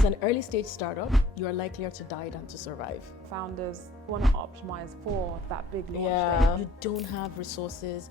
As an early stage startup, you are likelier to die than to survive. Founders want to optimize for that big launch day. You don't have resources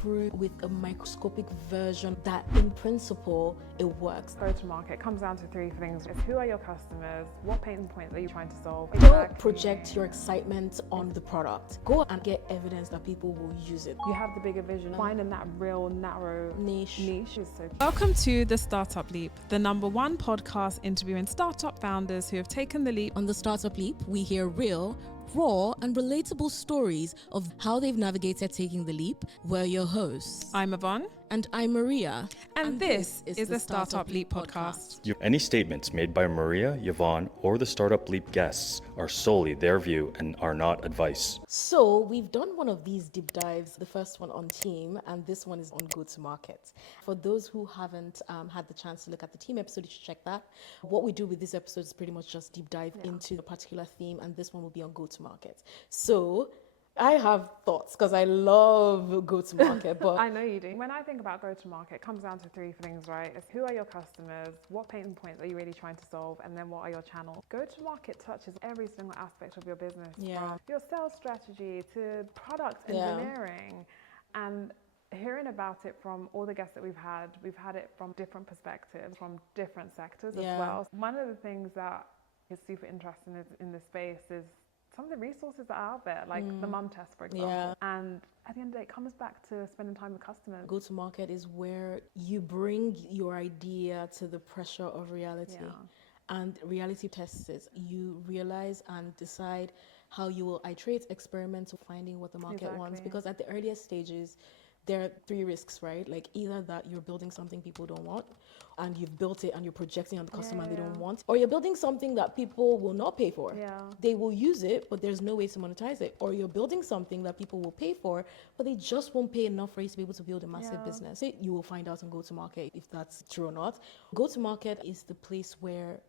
through with a microscopic version that in principle it works. Go to market comes down to three things. It's who are your customers, what pain point are you trying to solve. Don't project your excitement on the product. Go and get evidence that people will use it. You have the bigger vision. Finding that real narrow niche is so key. Welcome to The Startup Leap, the #1 podcast interviewing startup founders who have taken the leap. On The Startup Leap, we hear real, raw, and relatable stories of how they've navigated taking the leap. We're your hosts. I'm Yvonne. And I'm Maria. And this is the Startup Leap podcast. Any statements made by Maria, Yvonne, or the Startup Leap guests are solely their view and are not advice. So we've done one of these deep dives, the first one on team, and this one is on go-to-market. For those who haven't had the chance to look at the team episode, you should check that. What we do with this episode is pretty much just deep dive into the particular theme, and this one will be on go-to-market. So I have thoughts because I love go-to-market, but I know you do. When I think about go-to-market, it comes down to three things, right? It's who are your customers, what pain points are you really trying to solve, and then what are your channels. Go-to-market touches every single aspect of your business, from your sales strategy to product engineering. And hearing about it from all the guests that we've had it from different perspectives, from different sectors as well. One of the things that is super interesting in this space is some of the resources that are out there, like the mum test, for example. And at the end of the day, it comes back to spending time with customers. Go-to-market is where you bring your idea to the pressure of reality. And reality tests it. You realize and decide how you will iterate, experiment, finding what the market wants. Because at the earliest stages, there are three risks, right? Like either that you're building something people don't want and you've built it and you're projecting on the customer and they don't want, or you're building something that people will not pay for. They will use it, but there's no way to monetize it. Or you're building something that people will pay for, but they just won't pay enough for you to be able to build a massive business. So you will find out on go-to-market if that's true or not. Go-to-market is the place where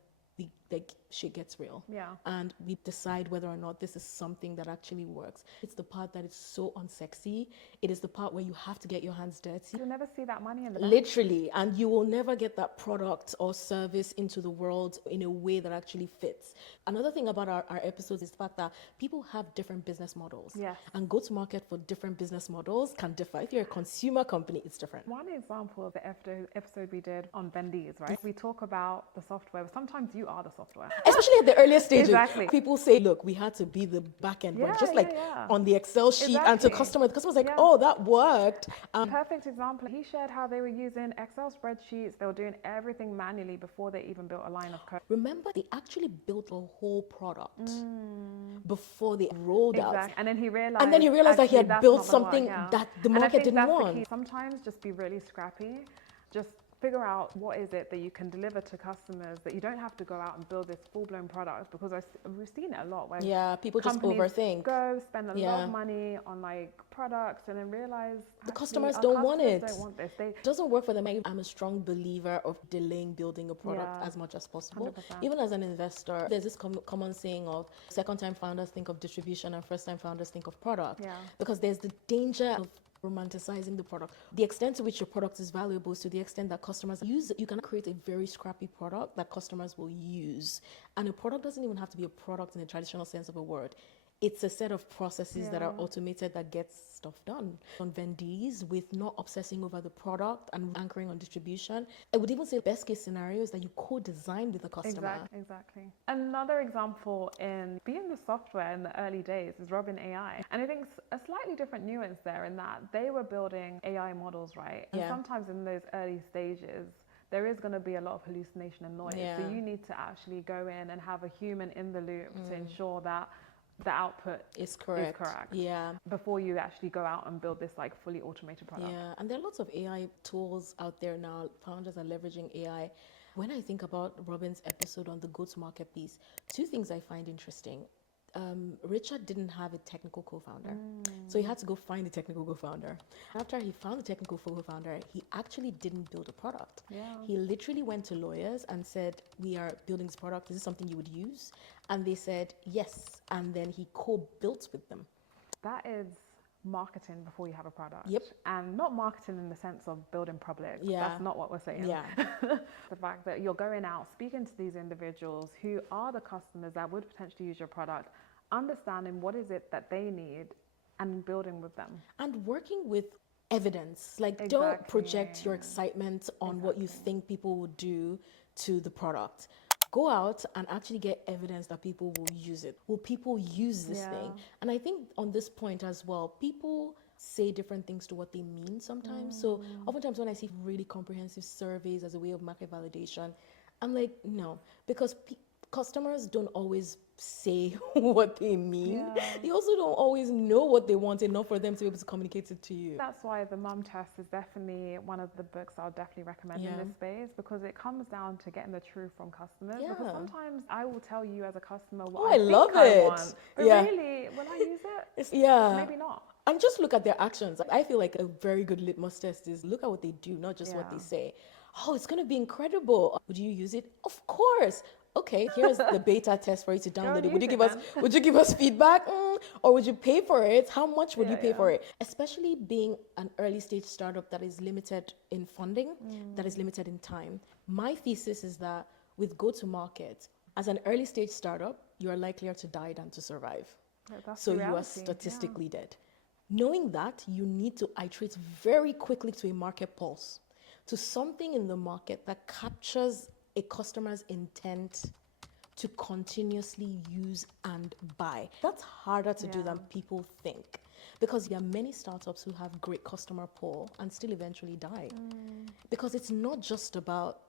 the shit gets real. And we decide whether or not this is something that actually works. It's the part that is so unsexy. It is the part where you have to get your hands dirty. You'll never see that money in the bank. Literally. And you will never get that product or service into the world in a way that actually fits. Another thing about our episodes is the fact that people have different business models. And go-to-market for different business models can differ. If you're a consumer company, it's different. One example of the episode we did on vendees, right? We talk about the software. Sometimes you are the software. Especially at the earliest stages. People say, look, we had to be the back end, just like on the Excel sheet and to customer. The customer's like, oh, that worked. Perfect example. He shared how they were using Excel spreadsheets. They were doing everything manually before they even built a line of code. Remember, they actually built a whole product before they rolled out. And then he realized that he had built something that the market didn't want. Sometimes just be really scrappy. Just figure out what is it that you can deliver to customers, that you don't have to go out and build this full-blown product, because we've seen it a lot where people just overthink. Go spend a lot of money on like products and then realize the customers don't want it. Don't want this. It doesn't work for them. I'm a strong believer of delaying building a product as much as possible. 100%. Even as an investor, there's this common saying of second-time founders think of distribution and first-time founders think of product. Because there's the danger of romanticizing the product. The extent to which your product is valuable is to the extent that customers use it. You can create a very scrappy product that customers will use. And a product doesn't even have to be a product in the traditional sense of a word. It's a set of processes that are automated that gets stuff done. On vendees, with not obsessing over the product and anchoring on distribution, I would even say best case scenario is that you co-design with the customer. Exactly. Another example in being the software in the early days is Robin AI. And I think a slightly different nuance there in that they were building AI models, right? And sometimes in those early stages, there is going to be a lot of hallucination and noise. So you need to actually go in and have a human in the loop to ensure that the output is correct. Before you actually go out and build this like fully automated product. And there are lots of AI tools out there now. Founders are leveraging AI. When I think about Robin's episode on the go-to-market piece, two things I find interesting. Richard didn't have a technical co-founder. So he had to go find a technical co-founder. After he found the technical co-founder, he actually didn't build a product. He literally went to lawyers and said, we are building this product. Is this something you would use? And they said, yes. And then he co-built with them. That is marketing before you have a product. Yep. And not marketing in the sense of building public. Yeah. That's not what we're saying. Yeah. The fact that you're going out, speaking to these individuals who are the customers that would potentially use your product, understanding what is it that they need and building with them. And working with evidence. Like, Exactly. don't project your excitement on what you think people would do to the product. Go out and actually get evidence that people will use it. Will people use this thing? And I think on this point as well, people say different things to what they mean sometimes. So oftentimes when I see really comprehensive surveys as a way of market validation, I'm like, no, because customers don't always say what they mean. They also don't always know what they want enough for them to be able to communicate it to you. That's why the Mum Test is definitely one of the books I'll definitely recommend in this space, because it comes down to getting the truth from customers. Because sometimes I will tell you as a customer what I love think I it. want, but really, will I use it? Maybe not. And just look at their actions. I feel like a very good litmus test is look at what they do, not just what they say. Oh, it's going to be incredible. Would you use it? Of course. Okay, here's the beta test for you to download it. Would you give us feedback? Or would you pay for it? How much would you pay for it? Especially being an early stage startup that is limited in funding, that is limited in time. My thesis is that with go-to-market, as an early stage startup, you are likelier to die than to survive. So you are statistically dead. Knowing that, you need to iterate very quickly to a market pulse, to something in the market that captures a customer's intent to continuously use and buy. That's harder to do than people think, because there are many startups who have great customer pull and still eventually die. Because it's not just about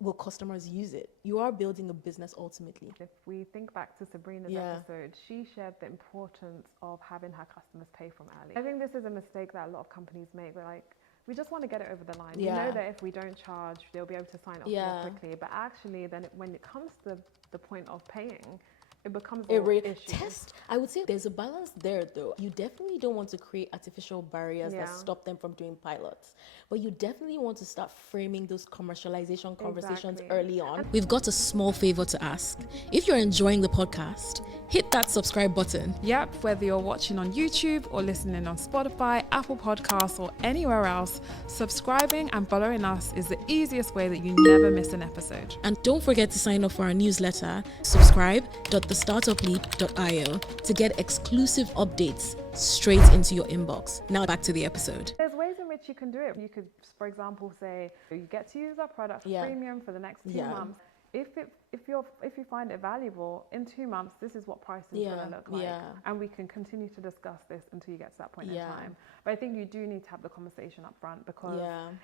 will customers use it. You are building a business ultimately. If we think back to Sabrina's episode, she shared the importance of having her customers pay from early. I think this is a mistake that a lot of companies make. They're like, we just want to get it over the line. We know that if we don't charge, they'll be able to sign up more quickly. But actually, then when it comes to the point of paying, it becomes an issue. I would say there's a balance there, though. You definitely don't want to create artificial barriers that stop them from doing pilots. But you definitely want to start framing those commercialization conversations early on. We've got a small favor to ask. If you're enjoying the podcast, hit that subscribe button. Yep, whether you're watching on YouTube or listening on Spotify, Apple Podcasts, or anywhere else, subscribing and following us is the easiest way that you never miss an episode. And don't forget to sign up for our newsletter, subscribe.thestartupleap.io, to get exclusive updates straight into your inbox. Now back to the episode. There's ways in which you can do it. You could, for example, say you get to use our product for premium for the next 2 months. If you find it valuable, in 2 months, this is what pricing is going to look like. And we can continue to discuss this until you get to that point in time. But I think you do need to have the conversation up front, because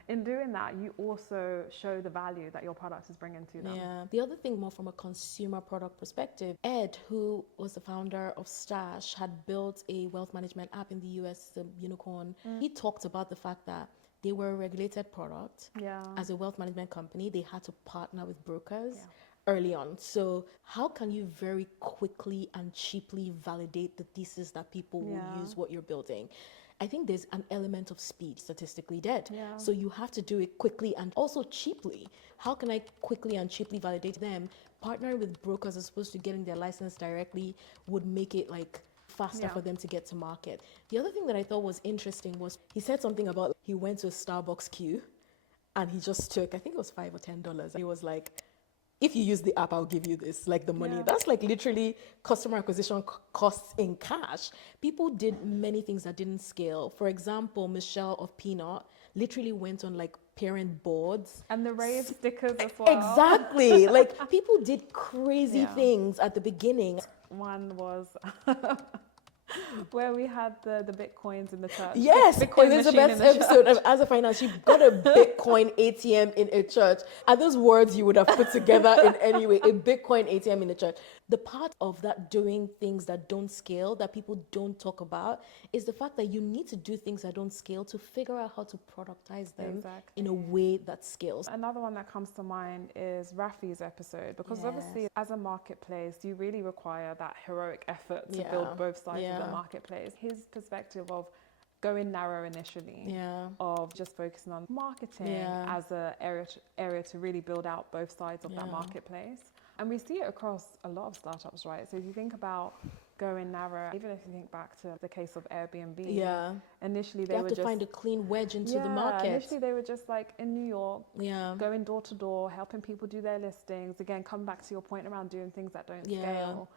in doing that, you also show the value that your product is bringing to them. The other thing, more from a consumer product perspective, Ed, who was the founder of Stash, had built a wealth management app in the US, the unicorn. He talked about the fact that they were a regulated product. As a wealth management company, they had to partner with brokers early on. So how can you very quickly and cheaply validate the thesis that people will use what you're building? I think there's an element of speed, statistically dead. So you have to do it quickly and also cheaply. How can I quickly and cheaply validate them? Partnering with brokers as opposed to getting their license directly would make it like faster for them to get to market. The other thing that I thought was interesting was he said something about he went to a Starbucks queue and he just took, I think it was $5 or $10. He was like, if you use the app, I'll give you this, like the money. That's like literally customer acquisition costs in cash. People did many things that didn't scale. For example, Michelle of Peanut literally went on like parent boards. And the raise stickers as well. Exactly. Like people did crazy things at the beginning. One was where we had the Bitcoins in the church. Yes, Elizabeth's episode of As a Finance, she got a Bitcoin ATM in a church. Are those words you would have put together in any way? A Bitcoin ATM in a church. The part of that doing things that don't scale, that people don't talk about, is the fact that you need to do things that don't scale to figure out how to productize them in a way that scales. Another one that comes to mind is Rafi's episode, because obviously as a marketplace, you really require that heroic effort to build both sides of the marketplace. His perspective of going narrow initially, of just focusing on marketing as an area to really build out both sides of that marketplace. And we see it across a lot of startups, right? So if you think about going narrow. Even if you think back to the case of Airbnb, initially they have to find a clean wedge into the market. Initially they were just like in New York, going door to door, helping people do their listings. Again, come back to your point around doing things that don't scale.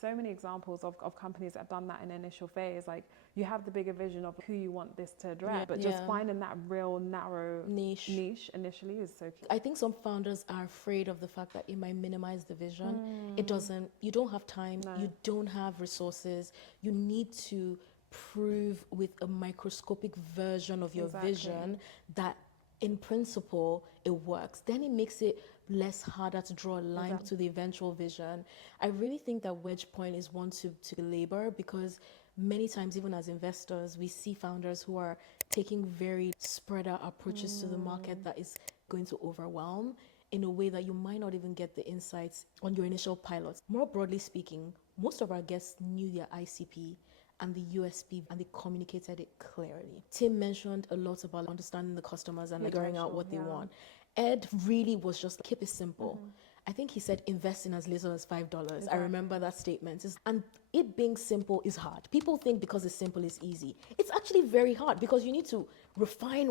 So many examples of companies that have done that in the initial phase. Like, you have the bigger vision of who you want this to address, but just finding that real narrow niche initially is so key. I think some founders are afraid of the fact that it might minimize the vision. You don't have time, you don't have resources, you need to prove with a microscopic version of your vision that in principle it works. Then it makes it less harder to draw a line to the eventual vision. I really think that wedge point is one to labor, because many times, even as investors, we see founders who are taking very spread out approaches to the market that is going to overwhelm in a way that you might not even get the insights on your initial pilots. More broadly speaking, most of our guests knew their ICP and the USP, and they communicated it clearly. Tim mentioned a lot about understanding the customers and figuring out what they want. Ed really was just keep it simple. I think he said invest in as little as $5. I remember that statement. And it being simple is hard. People think because it's simple it's easy. It's actually very hard, because you need to refine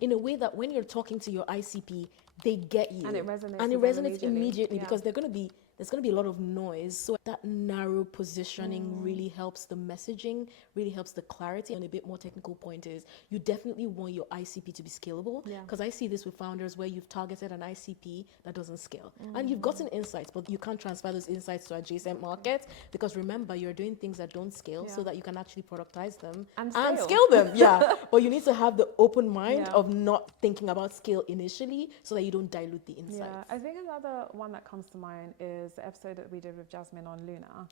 in a way that when you're talking to your ICP, they get you. And it resonates immediately because there's going to be a lot of noise. So that narrow positioning really helps the messaging, really helps the clarity. And a bit more technical point is you definitely want your ICP to be scalable, because I see this with founders where you've targeted an ICP that doesn't scale. And you've gotten insights, but you can't transfer those insights to adjacent markets, because remember, you're doing things that don't scale so that you can actually productize them and scale them. But you need to have the open mind of not thinking about scale initially, so that you don't dilute the insights. I think another one that comes to mind is the episode that we did with Jasmine on Luna.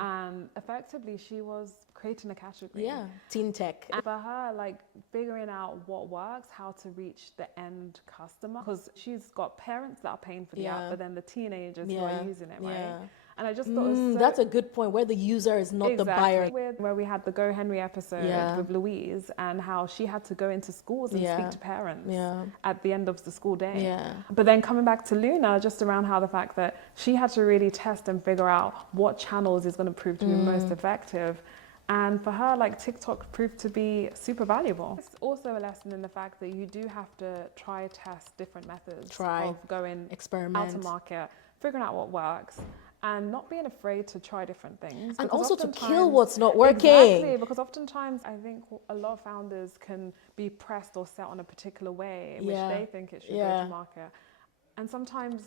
And effectively she was creating a category. Teen tech. And for her, like, figuring out what works, how to reach the end customer, because she's got parents that are paying for the app, but then the teenagers who are using it, right? And I just thought it was that's a good point, where the user is not the buyer. Where we had the Go Henry episode with Louise, and how she had to go into schools and speak to parents at the end of the school day. But then coming back to Luna, just around how the fact that she had to really test and figure out what channels is going to prove to be most effective. And for her, like, TikTok proved to be super valuable. It's also a lesson in the fact that you do have to try, test different methods of going experiment, out to market, figuring out what works, and not being afraid to try different things. And also to kill what's not working. Exactly, because oftentimes I think a lot of founders can be pressed or set on a particular way in which they think it should go to market. And sometimes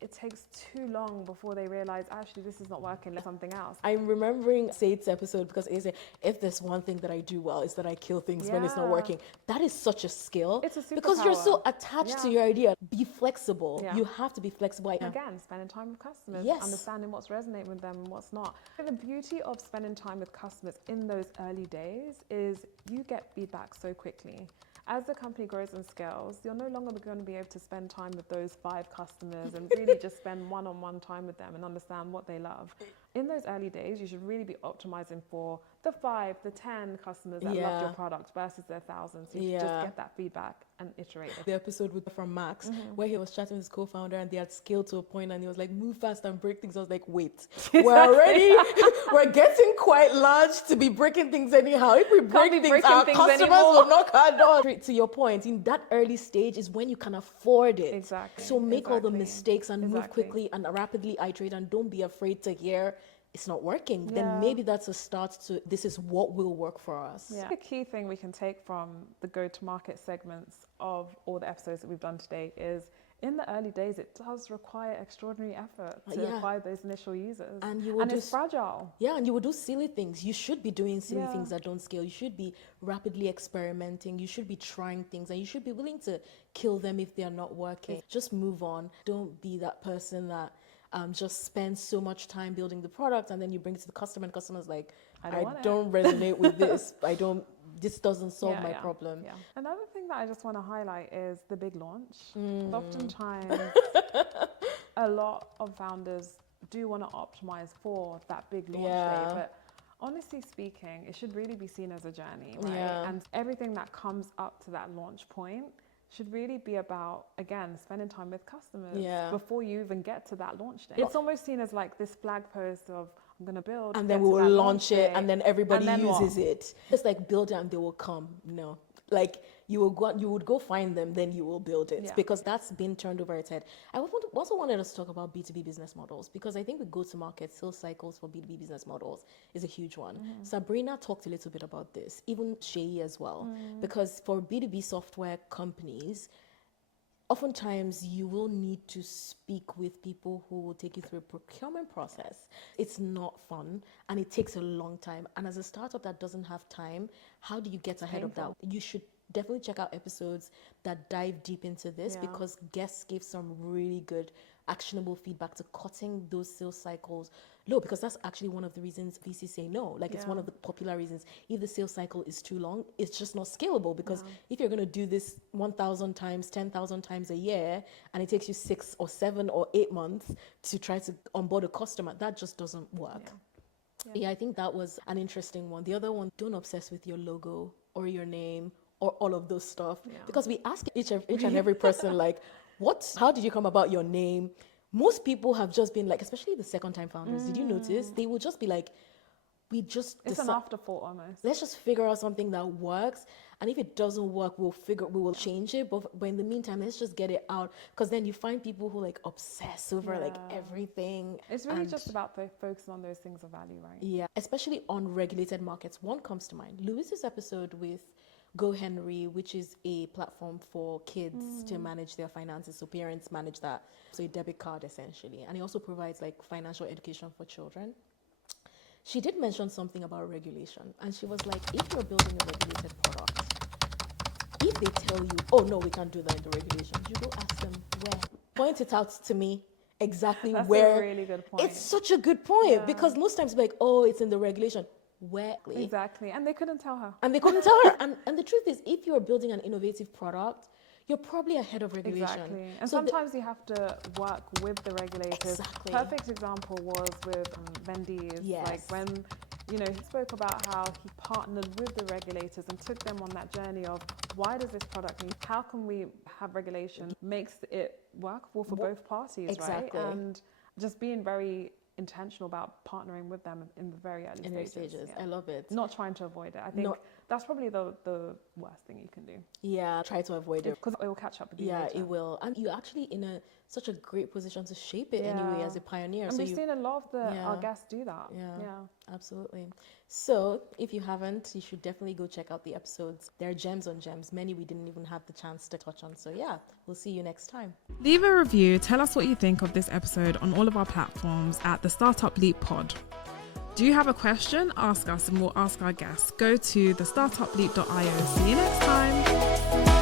it takes too long before they realize, actually, this is not working, let's something else. I'm remembering Said's episode, because it said, if there's one thing that I do well, is that I kill things when it's not working. That is such a skill. It's a superpower. Because you're so attached to your idea. Be flexible. You have to be flexible. Again, spending time with customers, understanding what's resonating with them and what's not. The beauty of spending time with customers in those early days is you get feedback so quickly. As the company grows and scales, you're no longer going to be able to spend time with those 5 customers and really just spend one-on-one time with them and understand what they love. In those early days, you should really be optimizing for the 5, the 10 customers that love your product versus their thousands. So you just get that feedback and iterate it. The episode from Max, where he was chatting with his co-founder and they had scaled to a point and he was like, move fast and break things. I was like, wait, we're getting quite large to be breaking things anyhow. If we break things, our customers will knock our door. To your point, in that early stage is when you can afford it. Exactly. So make all the mistakes and move quickly and rapidly iterate, and don't be afraid to hear it's not working. Then maybe that's a start to, this is what will work for us. The key thing we can take from the go-to-market segments of all the episodes that we've done today is, in the early days, it does require extraordinary effort to acquire those initial users. And it's fragile. And you will do silly things. You should be doing silly things that don't scale. You should be rapidly experimenting. You should be trying things, and you should be willing to kill them if they are not working. Just move on. Don't be that person that just spends so much time building the product, and then you bring it to the customer, and customer's like, I don't resonate with this. This doesn't solve my problem. Another thing that I just want to highlight is the big launch. Oftentimes, a lot of founders do want to optimize for that big launch day, but honestly speaking, it should really be seen as a journey, right? And everything that comes up to that launch point should really be about, again, spending time with customers before you even get to that launch day. It's almost seen as like this flag post of, I'm going to build. And then we will launch it, and then everybody uses it. It's like build it and they will come. No. Like you would go find them, then you will build it, because that's been turned over its head. I also wanted us to talk about B2B business models, because I think the go-to-market sales cycles for B2B business models is a huge one. Sabrina talked a little bit about this, even Shay as well, because for B2B software companies, oftentimes you will need to speak with people who will take you through a procurement process. It's not fun and it takes a long time. And as a startup that doesn't have time, how do you get ahead of that? You should definitely check out episodes that dive deep into this, because guests gave some really good actionable feedback to cutting those sales cycles low, because that's actually one of the reasons VCs say no. Like it's one of the popular reasons. If the sales cycle is too long, it's just not scalable, because if you're going to do this 1,000 times, 10,000 times a year, and it takes you 6 or 7 or 8 months to try to onboard a customer, that just doesn't work. Yeah, I think that was an interesting one. The other one, don't obsess with your logo or your name or all of those stuff, because we ask each and every person, like, how did you come about your name? Most people have just been like, especially the second time founders, did you notice? They will just be like, it's an afterthought almost. Let's just figure out something that works. And if it doesn't work, we will change it. But in the meantime, let's just get it out. Because then you find people who like obsess over like everything. It's really just about focusing on those things of value, right? Yeah, especially on regulated markets. One comes to mind, Lewis's episode with Go Henry, which is a platform for kids to manage their finances. So parents manage that. So a debit card essentially. And he also provides like financial education for children. She did mention something about regulation. And she was like, if you're building a regulated product, if they tell you, oh no, we can't do that in the regulations, you go ask them where. Point it out to me exactly That's where. a really good point. It's such a good point, because most times like, oh, it's in the regulation. Where? Exactly. And they couldn't tell her. And the truth is, if you're building an innovative product, you're probably ahead of regulation. Exactly. And sometimes you have to work with the regulators. Exactly. Perfect example was with Vendy's. Yes. Like when, he spoke about how he partnered with the regulators and took them on that journey of why does this product need, how can we have regulation makes it workable for both parties, exactly. right? And just being very intentional about partnering with them in the very early stages. I love it. Not trying to avoid it. I think that's probably the worst thing you can do. Yeah, try to avoid it. Because it will catch up with you Yeah, later. it will. And you're actually in such a great position to shape it anyway as a pioneer. And we've seen a lot of our guests do that. Yeah, absolutely. So if you haven't, you should definitely go check out the episodes. They're gems on gems. Many we didn't even have the chance to touch on. So yeah, we'll see you next time. Leave a review. Tell us what you think of this episode on all of our platforms at the Startup Leap Pod. Do you have a question? Ask us and we'll ask our guests. Go to thestartupleap.io. See you next time.